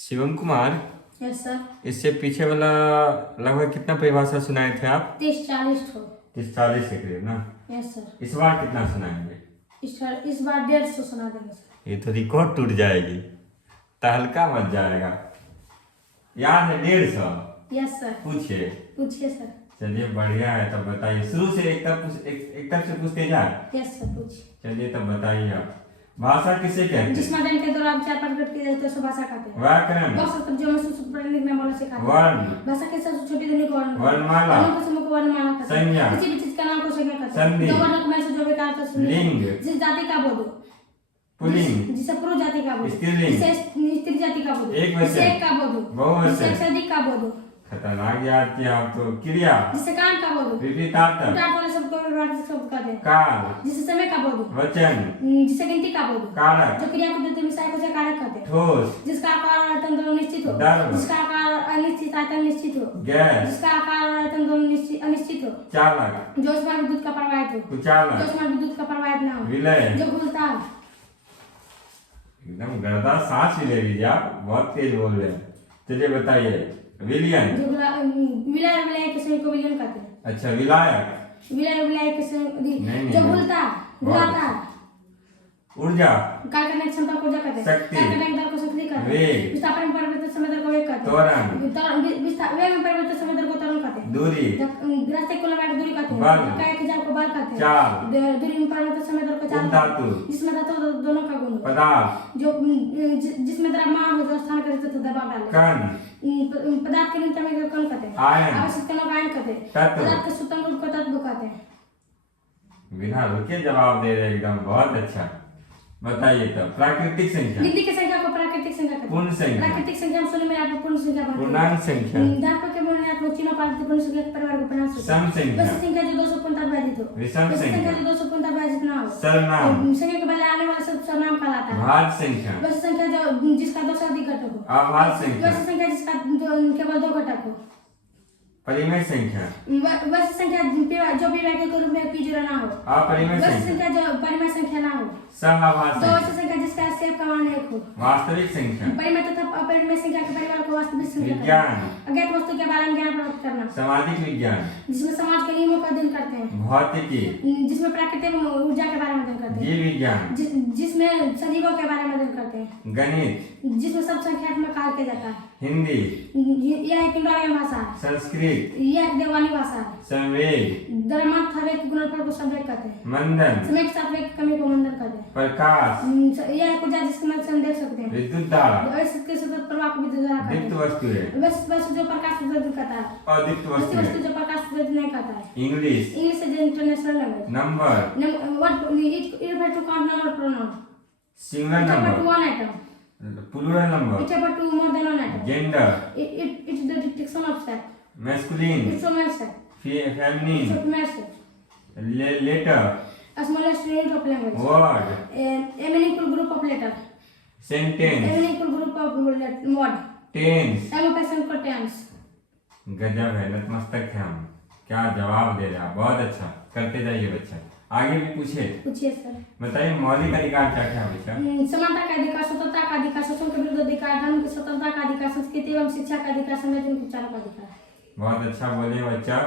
Shivam Kumar, yes sir. इससे पीछे वाला लगभग कितना परिभाषा सुनाए थे आप? 30-40 ठो। 30-40 के करीब ना। Yes sir. इस बार कितना सुनाएंगे? इस बार 150 सुना देंगे सर। ये तो रिकॉर्ड टूट जाएगी, तहलका मच जाएगा। याद है 150? Yes sir. पूछिए। पूछिए सर। चलिए बढ़िया है, तब बताइए। शुरू से एक तरफ से पूछते जाए। यस सर पूछिए। चलिए तब बताइए आप। भाषा किसे कहते हैं? जिस माध्यम के द्वारा विचार प्रकट किए जाते हैं उसे भाषा कहते हैं। व्याकरण। बहुत से शब्दों में सुसुप्त पढ़ने लिखना बोलना सिखाते हैं। वर्ण। भाषा के सबसे छोटी ध्वनि को वर्ण। वर्णमाला। वर्णों के समूह को वर्णमाला कहते हैं। संज्ञा। किसी भी चीज का नाम को संज्ञा कहते हैं। संधि। दो वर्णों में से जो विकार का लिंग। जिस जाति का बोधो। पुल्लिंग। जिसे पुरुष जाति का बोधो। स्त्रीलिंग। जिसे स्त्री जाति का बोधो। एक वचन। जिसे एक का बोधो। बहुवचन। जिसे एक से अधिक का बोधो। खतरनाक याद किया आप तो। क्रिया। जिसे कान का बोधो। विपरीतार्थक। विपरीतार्थ वाले शब्द को विपरीत शब्द कहते हैं। काल। जिसे समय का बोधो। वचन। जिसे गिनती का बोधो। कारक। जो क्रिया को देते विषय को से कारक कहते हैं। ठोस। जिसका आकार और आयतन दोनों निश्चित हो। दर्भ। जिसका आकार अनिश्चित आयतन निश्चित हो। गैस। जिसका आकार और आयतन दोनों अनिश्चित हो। चालक। जो इसमें विद्युत का प्रवाहित हो। कुचालक। जो इसमें विद्युत का प्रवाहित ना हो। विलय। जो घूमता है। एकदम गर्दा सांस ही ले लीजिए आप, बहुत तेज बोल रहे हैं। चलिए बताइए। विलयन। जो विलय विलय के संयोग को विलयन कहते हैं। अच्छा। विलायक। विलय विलय के संयोग नहीं, जो नहीं। घुलता है घुलाता है। ऊर्जा। कार्य करने की क्षमता को ऊर्जा कहते हैं। शक्ति। कार्य करने की दर को शक्ति कहते हैं। वेग। विस्थापन में परिवर्तित समय दर को वेग कहते हैं। त्वरण। वेग में परिवर्तित समय दर को त्वरण कहते हैं। दूरी। रास्ते को लंबाई को दूरी कहते हैं। बल। धक्का या खिंचाव को बल कहते हैं। चाल। दूरी में परिवर्तित समय दर को चाल उपधातु। कहते हैं। जिसमें धातु दोनों का गुण हो। पदार्थ। जो जिसमें द्रव्यमान हो जो स्थान का दबाव डाले। कण। पदार्थ के न्यूनतम में कण कहते हैं। आयन। आवश्यक कणों को आयन कहते हैं। तत्व। पदार्थ के सूत्रम रूप को तत्व कहते हैं। बिना रुके जवाब दे रहे एकदम, बहुत अच्छा। बताइए तब। प्राकृतिक संख्या। गिनती की संख्या को प्राकृतिक संख्या कहते हैं। पूर्ण संख्या। प्राकृतिक संख्या में 16 में आप पूर्ण संख्या बनती है। पूर्णांक संख्या। दांतों के मूल्य आप चीनों पालतू पूर्ण संख्या के परिवार को बना सकते सम संख्या। वैसी संख्या जो 255 विभाजित हो। विषम वैसी संख्या संख्या। जो 255 विभाजित ना हो। सर्वनाम। संख्या के पहले आने वाला शब्द सर्वनाम कहलाता है। भाज्य संख्या। वैसी संख्या जो जिसका 2 से अधिक घटक हो। अभाज्य संख्या। वैसी संख्या जिसका केवल 2 घटक हो। परिमेय संख्या। वैसी संख्या जो विभाज्य के रूप में की ना हो। अपरिमेय वैसी संख्या। संख्या जो परिमेय संख्या ना हो। समअभाज्य तो वैसी संख्या। संख्या जिसका सेव का मान 1 हो। वास्तविक संख्या। परिमेय तथा अपरिमेय संख्या के परिवार को वास्तविक संख्या कहते विज्ञान। हैं। अज्ञात वस्तु के बारे में ज्ञान प्राप्त करना। सामाजिक विज्ञान। जिसमें समाज के नियमों का अध्ययन करते हैं। भौतिकी। जिसमें प्राकृतिक ऊर्जा के बारे में अध्ययन करते हैं। जीव विज्ञान। जिसमें सजीवों के बारे में अध्ययन करते हैं। गणित। जिसमें सब संख्यात्मक कार्य किया जाता है। हिंदी। यह एक इंडोरियन भाषा है। संस्कृत। यह एक देवानी भाषा है। संवेग। द्रव्यमान था वेग के गुणनफल को संवेग कहते हैं। मंदन। समय के साथ वेग की कमी को मंदन कहते हैं। प्रकाश। यह एक ऊर्जा जिसके मदद से हम देख सकते हैं। विद्युत धारा। वैसे के सतत प्रवाह को विद्युत धारा कहते दीप्त हैं। वस्तु है। वैसे जो प्रकाश विद्युत कहता है। अदीप्त वस्तु वस्तु है। जो प्रकाश विद्युत नहीं कहता है। English. English is international language. Number. What it refers to count number pronoun. Single It refers to number. one item. Plural number. It refers to more than one item. Gender. It's the detection of sex. Masculine. It's a male sex. It's feminine. a female sex. Letter. A smallest unit of language. Word. A meaningful group of letters. A sentence. meaningful group of word. Tense. Time of action for tense. गजब है, नतमस्तक है हम। क्या जवाब दे रहा, बहुत अच्छा। करते जाइए बच्चा, आगे भी पूछे। पूछिए सर। बताइए मौलिक अधिकार क्या क्या बच्चा? समानता का अधिकार, स्वतंत्रता का अधिकार, शोषण के विरुद्ध अधिकार, धर्म की स्वतंत्रता का अधिकार, संस्कृति एवं शिक्षा का अधिकार, संगठन के उपचार का अधिकार। बहुत अच्छा बोले बच्चा,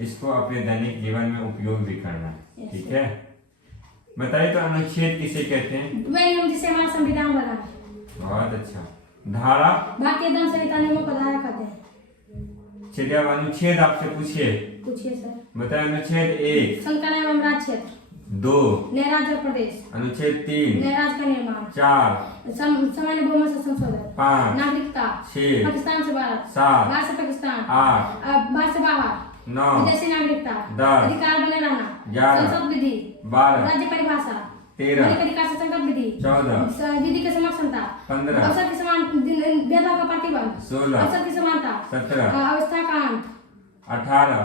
इसको अपने दैनिक जीवन में उपयोग भी करना है। ठीक है, बताइए तो अनुच्छेद किसे कहते हैं? वह नियम जिसे हमारा संविधान बना है। बहुत अच्छा। धारा। भारतीय दंड संहिता नियमों को धारा कहते हैं। चलिए अब अनुच्छेद आपसे पूछिए। पूछिए सर। बताइए अनुच्छेद 1। संघ का एवं राज्य क्षेत्र। 2। नए राज्य और प्रदेश। अनुच्छेद 3। नए राज्य का निर्माण। 4। सामान्य बहुमत से संशोधन। 5। नागरिकता। 6। पाकिस्तान से भारत। 7। भारत से पाकिस्तान। 8। भारत से बाहर। 9। विदेशी नागरिकता। 10। अधिकार बने रहना। 11। संसद विधि। 12। राज्य परिभाषा। 13। मौलिक अधिकार से संगत विधि। 14। विधि के समक्षता। 15। अवसर की समान भेदभाव का प्रतिबंध। 16। अवसर की समानता। 17। अवस्था का अंत। 18।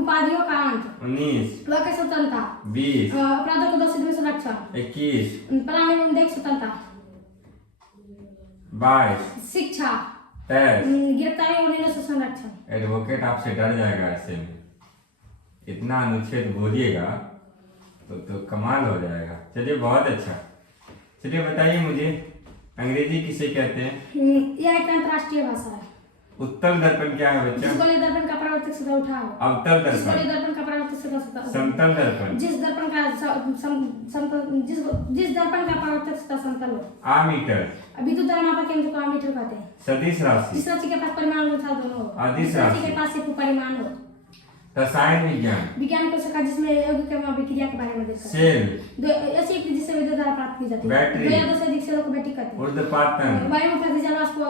उपाधियों का अंत। 19। वाक्य स्वतंत्रता। 20। अपराधों को दोषी में संरक्षण। 21। प्राणी एवं दैहिक स्वतंत्रता। 22। शिक्षा। 23। गिरफ्तारी और निर्णय से संरक्षण। एडवोकेट आपसे डर जाएगा ऐसे में, इतना अनुच्छेद बोलिएगा तो कमाल हो जाएगा। चलिए बहुत अच्छा। चलिए बताइए मुझे अंग्रेजी किसे कहते हैं? यह एक अंतर्राष्ट्रीय भाषा है। उत्तल दर्पण क्या है बच्चा? जिस गोलीय दर्पण का परावर्तक सतह उठाओ। अवतल जिस गोलीय दर्पण। दर्पण का परावर्तक सतह समतल दर्पण। जिस दर्पण का समतल जिस दर्पण का परावर्तक सतह समतल हो। आमीटर। विद्युत द्रव्यमापक केंद्र को आमीटर कहते हैं। सदिश राशि। जिस राशि के पास परिमाण और उछाल दोनों हो। अदिश जिस राशि राशि। के पास सिर्फ परिमाण हो। रसायन विज्ञान। विज्ञान को शाखा जिसमें यौगिक एवं अभिक्रिया के बारे में देखा है। सेल। ऐसी एक जिससे विद्युत धारा प्राप्त की जाती है। बैटरी। दो या दो से अधिक सेलों को बैटरी कहते हैं। ऊर्ध्वपातन। वायु में फंसी जलवाष्प को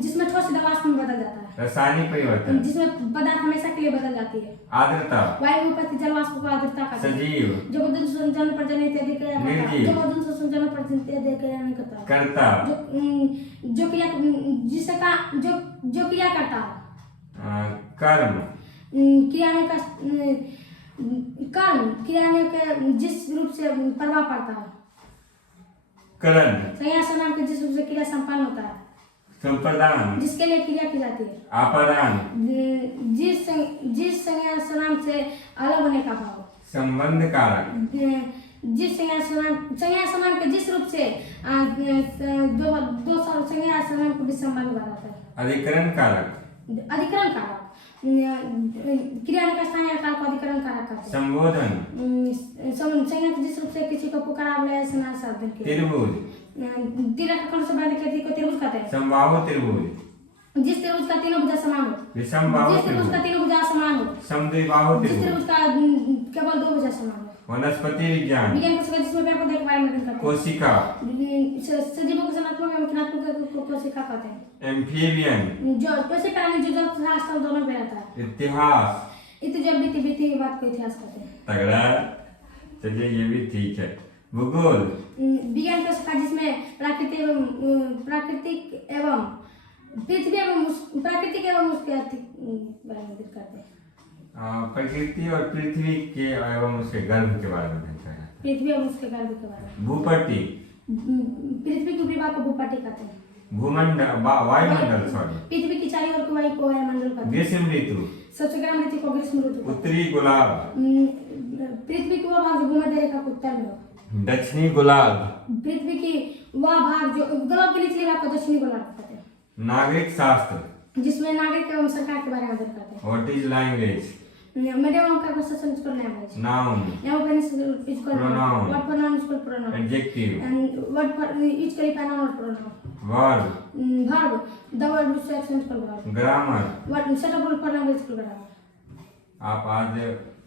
जिसमें ठोस जलवाष्प में बदल जाता है। रासायनिक परिवर्तन। जिसमें पदार्थ हमेशा के लिए बदल जाती है। आर्द्रता। वायु में उपस्थित जलवाष्प को आर्द्रता कहते हैं। सजीव। जो विद्युत संचलन पर जनित इत्यादि क्रिया करता है। निर्जीव। जो विद्युत संचलन पर जनित इत्यादि क्रिया नहीं करता है। कर्ता। जो क्रिया जिसका जो क्रिया करता है। कर्म। क्रिया ने का कर्म क्रिया ने के जिस रूप से प्रभाव पड़ता है। करण। संज्ञा सर्वनाम के जिस रूप से क्रिया संपन्न होता है। संप्रदान। जिसके लिए क्रिया की जाती है। आपादान। जिस संज्ञा सर्वनाम से अलग होने का भाव। संबंध कारक। जिस संज्ञा सर्वनाम के जिस रूप से दो संज्ञा सर्वनाम को भी संबंध बनाता है। अधिकरण कारक। अधिकरण कारक क्रिया का स्थान या काल को अधिकरण कारक कहते हैं। संबोधन। संज्ञा के जिस रूप से किसी को पुकारा बुलाया सुना शब्द के। त्रिभुज। तिरक से बांध के को त्रिभुज कहते हैं। समबाहु त्रिभुज। जिस त्रिभुज का तीनों भुजा समान हो। विषमबाहु जिस त्रिभुज का त्रिभुज। तीनों भुजा समान हो। समद्विबाहु जिस त्रिभुज। त्रिभुज का केवल दो भुजा समान हो। वनस्पति विज्ञान। विज्ञान कोशिका जिसमें पेड़ पौधे के बारे में अध्ययन करते हैं। कोशिका। सजीवों को सनात्मक एवं कीटनात्मक को कोशिका कहते हैं। एम्फीबियन। जो वैसे प्राणी जो जल तथा स्थल दोनों में रहता है। इतिहास। जो बीती की बात को इतिहास कहते हैं। तगड़ा। चलिए ये भी ठीक है। भूगोल। विज्ञान का शाखा जिसमें प्राकृतिक एवं पृथ्वी एवं प्राकृतिक एवं उसके बारे में करते हैं। प्रकृति और पृथ्वी के एवं उसके गर्भ के बारे में कहते हैं। पृथ्वी एवं उसके गर्भ के बारे में। भूपट्टी। पृथ्वी की उपरिभाग को भूपट्टी कहते हैं। भूमंडल वायुमंडल सॉरी। पृथ्वी की चारी ओर को वायु को वायुमंडल कहते हैं। ग्रीष्म ऋतु। सबसे गर्म ऋतु को ग्रीष्म ऋतु कहते हैं। उत्तरी गोलार्ध। पृथ्वी की वह भाग जो भूमध्य रेखा के उत्तर में हो। दक्षिणी गोलार्ध। पृथ्वी की वह भाग जो गोलार्ध के निचले भाग को दक्षिणी गोलार्ध कहते हैं। नागरिक शास्त्र। जिसमें नागरिक एवं सरकार के बारे में अध्ययन करते हैं। What is language? मीडियम का question is called language. Noun. Noun is called Pronoun. Word pronoun is called pronoun. Adjective. And word for is qualify noun और pronoun. Verb. Verb the word which action is called verb. Grammar. Word set of for language is called grammar. आप आज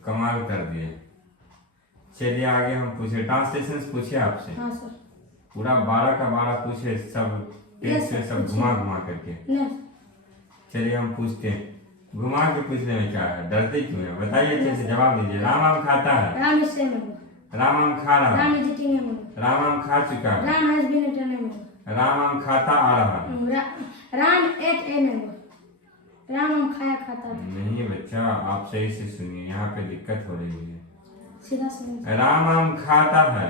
कमाल कर दिए। चलिए आगे हम पूछे ट्रांसलेशन पूछे आपसे। हां सर। पूरा 12 का 12 पूछे सब टेस्ट में सब घुमा घुमा करके। नहीं चलिए हम पूछते हैं। घुमा के पूछने में क्या है? डरते क्यों है? बताइए अच्छे से जवाब दीजिए। राम आम खाता है। राम इज सेम है। राम आम खा रहा राम है। इज ईटिंग है। राम आम खा चुका है। राम हैज बीन इटन है। राम आम खाता आ रहा है। Ram ate a mango. Ram आम खाया खाता था। नहीं बच्चा आप सही से सुनिए, यहाँ पे दिक्कत हो रही है। सीधा सीधा। राम आम खाता है।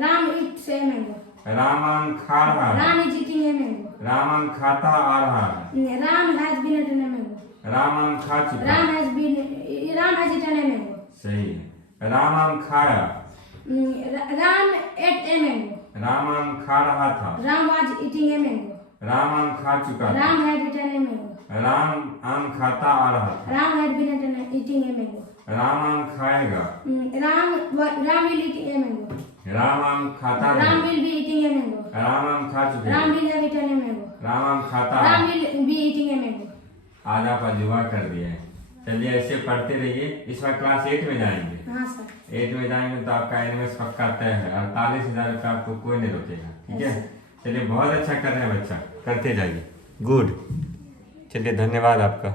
Ram it's a mango. Ram आम खा रहा है। Ram is eating a mango. Ram आम खाता आ रहा है। Ram has been eaten a mango. Ram आम खा चुका है। Ram has eaten a mango. सही है। राम आम खाया। Ram ate a mango. Ram आम खा रहा था। Ram was eating a mango. Ram आम खा चुका था। Ram had eaten a mango. Ram आम खाता आ रहा था। Ram had been eating a mango. Ram आम खाएगा। Ram will eat a mango. Ram आम खाता राम है। Will be eating a mango. Ram आम खा चुके राम हैं। Will have eaten a mango. Ram आम खाता राम है। Will be eating a mango. आज आप अजूबा कर दिए हैं। चलिए ऐसे पढ़ते रहिए। इस बार क्लास 8 में जाएंगे। हाँ सर। 8 में जाएंगे तो आपका एनएमएस पक्का तय है। 48,000 रुपये आपको कोई नहीं रोकेगा। ठीक है। चलिए बहुत अच्छा कर रहे हैं बच्चा, करते जाइए। गुड। चलिए धन्यवाद आपका।